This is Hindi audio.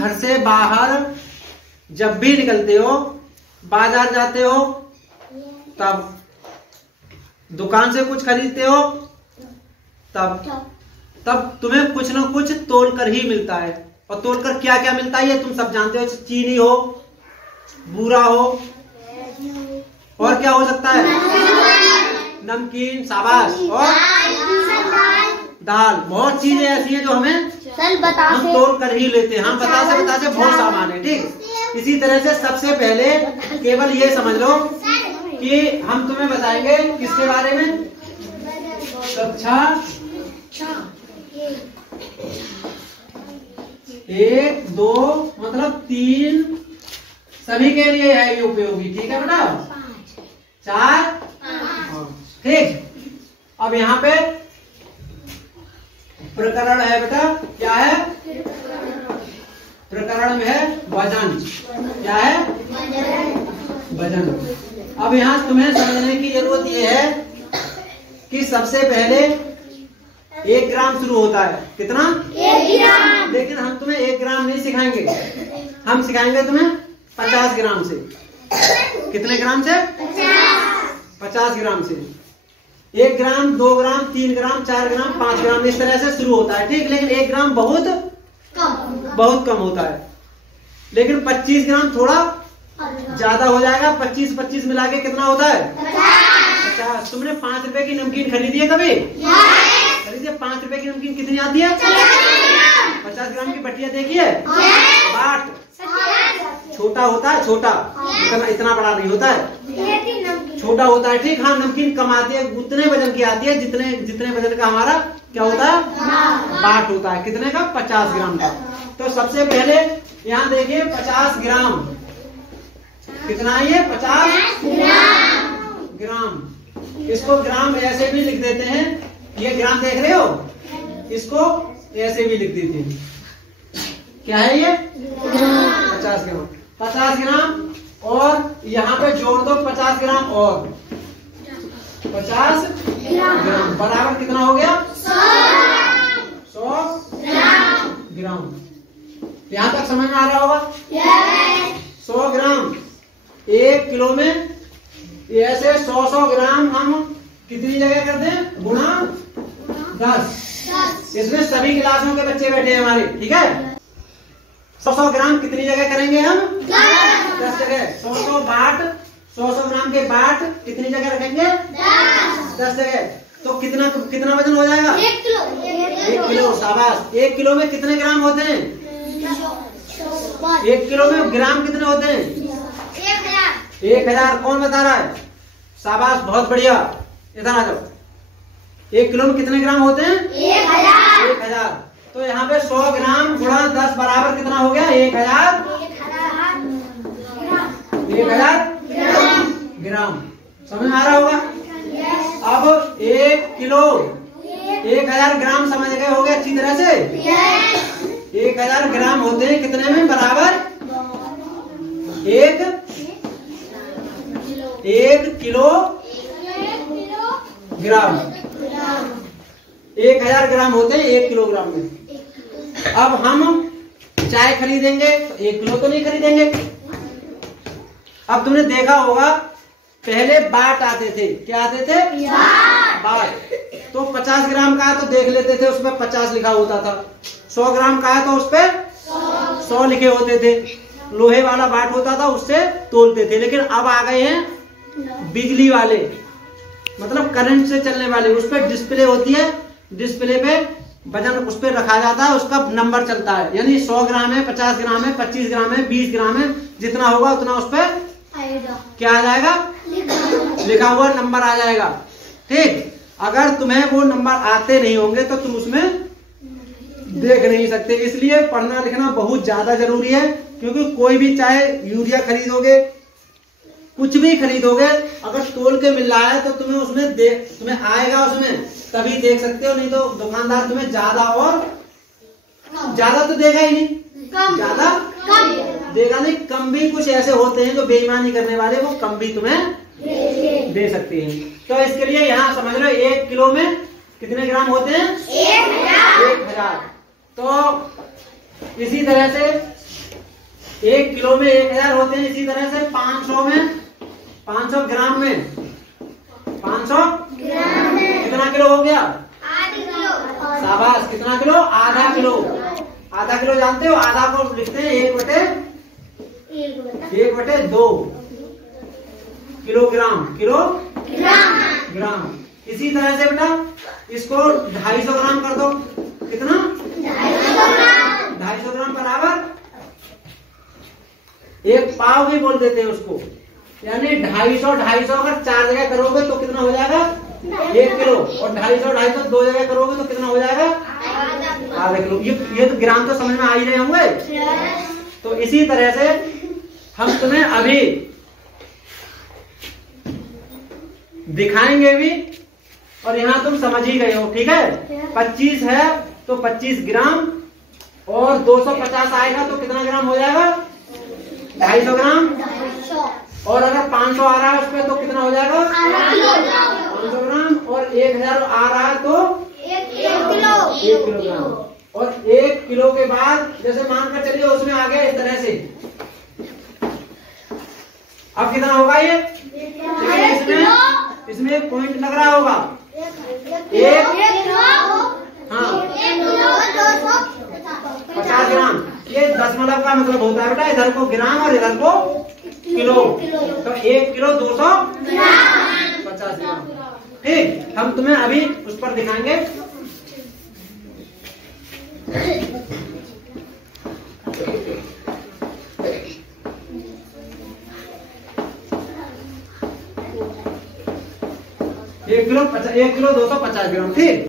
घर से बाहर जब भी निकलते हो, बाजार जाते हो, तब दुकान से कुछ खरीदते हो, तब तुम्हें कुछ न कुछ तोल कर ही मिलता है। और तोल कर क्या क्या मिलता है ये तुम सब जानते हो। चीनी हो, बूरा हो, और क्या हो सकता है, नमकीन, शाबाश, और दाल। बहुत चीजें ऐसी हैं जो हम तोल कर ही लेते हैं। हम बतासे बहुत सामान है, ठीक। इसी तरह से सबसे पहले केवल ये समझ लो कि हम तुम्हें बताएंगे किसके बारे में, कक्षा 1, 2 मतलब 3 सभी के लिए है ये उपयोगी, ठीक है बेटा। 4 ठीक। अब यहाँ पे प्रकरण है बेटा, क्या है, प्रकरण में है वजन। क्या है, वजन। अब यहाँ तुम्हें समझने की जरूरत ये है कि सबसे पहले 1 ग्राम शुरू होता है। कितना, 1 ग्राम। लेकिन हम तुम्हें 1 ग्राम नहीं सिखाएंगे, हम सिखाएंगे तुम्हें 50 ग्राम से। कितने ग्राम से, 50 ग्राम से। 1 ग्राम, 2 ग्राम, 3 ग्राम, 4 ग्राम, 5 ग्राम, इस तरह से शुरू होता है, ठीक। लेकिन 1 ग्राम बहुत कम होता है। लेकिन 25 ग्राम थोड़ा ज्यादा हो जाएगा। 25 मिला के कितना होता है, 50। तुमने 5 रुपए की नमकीन खरीदी है कभी, खरीदिए। 5 रुपए की नमकीन कितनी आती है, 50 ग्राम की बटिया देखिए, बाट छोटा होता है, छोटा, इतना बड़ा नहीं होता है, छोटा होता है, ठीक। हाँ, नमकीन कम आती है, उतने वजन की आती है जितने वजन का हमारा क्या होता है, बाट होता है। कितने का, 50 ग्राम का। तो सबसे पहले यहाँ देखिए 50 ग्राम, कितना है ये, 50 ग्राम। इसको ग्राम ऐसे भी लिख देते हैं, ये ग्राम देख रहे हो, इसको ऐसे भी लिख देते हैं। क्या है ये, 50 ग्राम। 50 ग्राम और यहाँ पे जोड़ दो 50 ग्राम और 50 ग्राम बराबर कितना हो गया, 100 ग्राम। यहाँ तक समझ में आ रहा होगा। 100 ग्राम 1 किलो में, ऐसे 100 ग्राम हम कितनी जगह करते हैं, गुणा 10। इसमें सभी क्लासों के बच्चे बैठे हैं हमारे, ठीक है। 100 ग्राम कितनी जगह करेंगे हम, 10 जगह। 100 बाट, 100 ग्राम के बाट कितनी जगह रखेंगे, 10 जगह। तो कितना वजन हो जाएगा, 1 किलो। शाबाश। 1 किलो में कितने ग्राम होते हैं, 1 किलो में ग्राम कितने होते हैं, 1000। कौन बता रहा है, शाबाश, बहुत बढ़िया। इधर आ जाओ। 1 किलो में कितने ग्राम होते हैं, 1000। तो यहाँ पे 100 ग्राम गुणा 10 बराबर कितना हो गया, 1000 ग्राम। समझ में आ रहा होगा। अब 1 किलो 1000 ग्राम समझ गए होगे अच्छी तरह से। 1000 ग्राम होते हैं कितने में, बराबर 1 किलो ग्राम। 1000 ग्राम होते हैं 1 किलोग्राम में। अब हम चाय खरीदेंगे तो 1 किलो तो नहीं खरीदेंगे। अब तुमने देखा होगा पहले बाट आते थे, क्या आते थे, बाट। तो 50 ग्राम का तो देख लेते थे, उसमें 50 लिखा होता था। 100 ग्राम का है तो उसपे 100 लिखे होते थे। लोहे वाला बाट होता था, उससे तोलते थे। लेकिन अब आ गए हैं बिजली वाले, मतलब करंट से चलने वाले। उस पर डिस्प्ले होती है, डिस्प्ले पे वजन उस पर रखा जाता है, उसका नंबर चलता है। यानी 100 ग्राम है, 50 ग्राम है, 25 ग्राम है, 20 ग्राम है, जितना होगा उतना उस पर क्या आ जाएगा, लिखा हुआ नंबर आ जाएगा, ठीक। अगर तुम्हें वो नंबर आते नहीं होंगे तो तुम उसमें देख नहीं सकते। इसलिए पढ़ना लिखना बहुत ज्यादा जरूरी है। क्योंकि कोई भी, चाहे यूरिया खरीदोगे, कुछ भी खरीदोगे, अगर तोल के मिल रहा है तो तुम्हें आएगा उसमें, तभी देख सकते हो। नहीं तो दुकानदार तुम्हें ज्यादा तो देगा ही नहीं, ज्यादा देगा नहीं। कम भी कुछ ऐसे होते हैं जो बेईमानी करने वाले, वो कम भी तुम्हें दे सकते हैं। तो इसके लिए यहाँ समझ लो 1 किलो में कितने ग्राम होते हैं, 1000। तो इसी तरह से 1 किलो में 1000 होते हैं, इसी तरह से 500 में 500 ग्राम में 500 कितना किलो हो गया? शाबाश, कितना किलो? आधा किलो। आधा किलो जानते हो? आधा को लिखते हैं 1/2 किलोग्राम। किलोग्राम। इसी तरह से बेटा इसको 250 ग्राम कर दो। कितना? 250 ग्राम बराबर 1 पाव भी बोल देते हैं उसको, यानी 250 अगर 4 जगह करोगे तो कितना हो जाएगा? 1 किलो। और 250 2 जगह करोगे तो कितना हो जाएगा? आधा किलो। ये तो ग्राम तो समझ में आ ही रहे होंगे। तो इसी तरह से हम तुम्हें अभी दिखाएंगे भी, और यहाँ तुम समझ ही गए हो। ठीक है, 25 है तो 25 ग्राम, और 250 आएगा तो कितना ग्राम हो जाएगा? 250 ग्राम। और अगर 500 आ रहा है उसमें तो कितना हो जाएगा? 500 ग्राम। और 1000 आ रहा है तो 1 किलोग्राम। और 1 किलो के बाद जैसे मानकर चलिए उसमें आ गया इस तरह से, अब कितना होगा ये? इसमें एक पॉइंट लग रहा होगा, हाँ 50 ग्राम। ये दशमलव का मतलब होता है बेटा, इधर को ग्राम और इधर को किलो। तो 1 किलो 250 ग्राम। ठीक, हम तुम्हें अभी उस पर दिखाएंगे। एक किलो 250 ग्राम। ठीक,